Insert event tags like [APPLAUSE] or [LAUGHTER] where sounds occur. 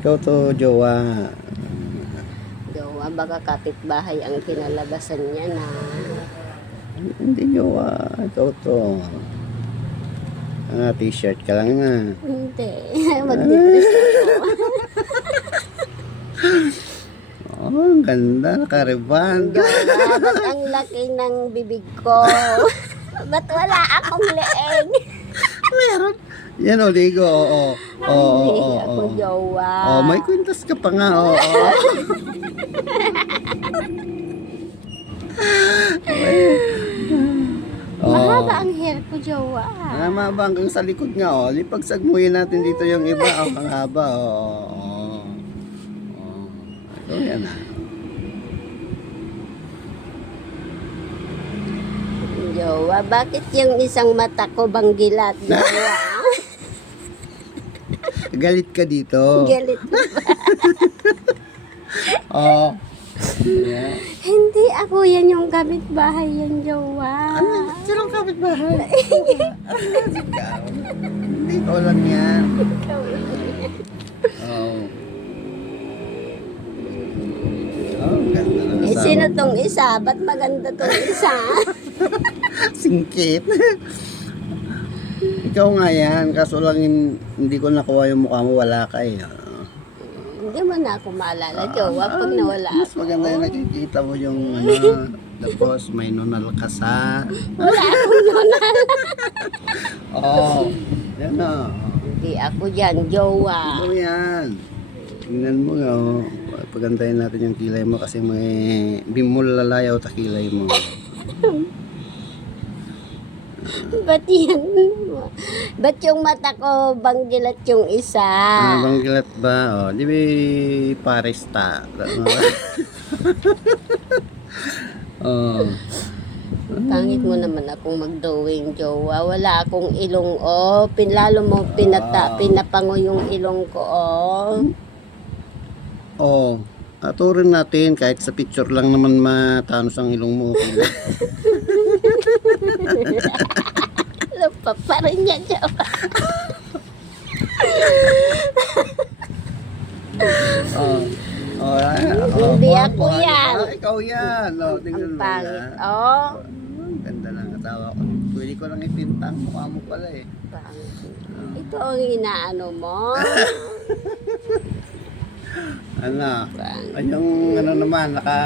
Ikaw to, jowa. Jowa, baka kapitbahay ang kinalabasan niya na. Hindi jowa. Ikaw to. Ah, t-shirt ka lang na. Hindi. Mag-depress ako. [LAUGHS] Oh, ang ganda. Nakareban. Jowa, ba't ang laki ng bibig ko? [LAUGHS] ba't wala akong leeg? Yan o, ligo. Oo. Oo, oo, Hindi oo, ako oo. jowa. Oh, may kwintas ka pa nga. Oo. oo. [LAUGHS] Oo. Mahaba ang hair ko, jowa. Ah, mahaba hanggang sa likod nga, oh. Lipagsagmuhin natin dito yung iba, oh. Ang haba, oh. oh. oh. Ito yan, ah. Jowa, bakit yung isang mata ko bang gilat, jowa? [LAUGHS] Galit ka dito. Galit? [LAUGHS] Oh. Yeah. Hindi ako yan yung kapitbahay yan, jowa. Ano? Sinong kapitbahay? [LAUGHS] Ikaw. Hindi ko lang yan. Oh. Oh, ganda ng Eh, sino tong isa? Ba't maganda tong isa? [LAUGHS] Singkit. Ikaw nga yan, kaso lang hin- hindi ko nakuha yung mukha mo, wala ka eh. Hindi mo na ako maalala, jowa, pag nawala Mas ako. maganda yung nakikita mo yung ano, tapos may nunal ka sa... Wala akong nonal. Oo, [LAUGHS] oh, yan o. Hindi ako dyan, jowa. Ito yan. Tingnan mo nga, oh. Pagandahin natin yung kilay mo kasi may bimol lalayaw ta kilay mo. [LAUGHS] [LAUGHS] Ba't yan? Ba't yung mata ko banggilat yung isa? Ano bang gilat ba? Oh, di ba pares ta? [LAUGHS] oh. Pangit mo naman akong mag-drawing, jowa. Wala akong ilong, oh. Pinlalo mo, pinata, pinapango yung ilong ko, oh. Oh. Aturin natin kahit sa picture lang naman matanos ang ilong mo. Okay. [LAUGHS] Lupa pa rin yan, jowa. oh. Oh, oh, Hindi buha- ako yan. Ah, ikaw yan. Oh, tingnan Ang mo pangit, yan. oh. Ang Ganda ng asawa ko. Pwede ko lang ipinta ang mukha mo pala eh. Pangit. Ito ang inaano mo. [LAUGHS] Ano? Pangit. Yung ano naman, naka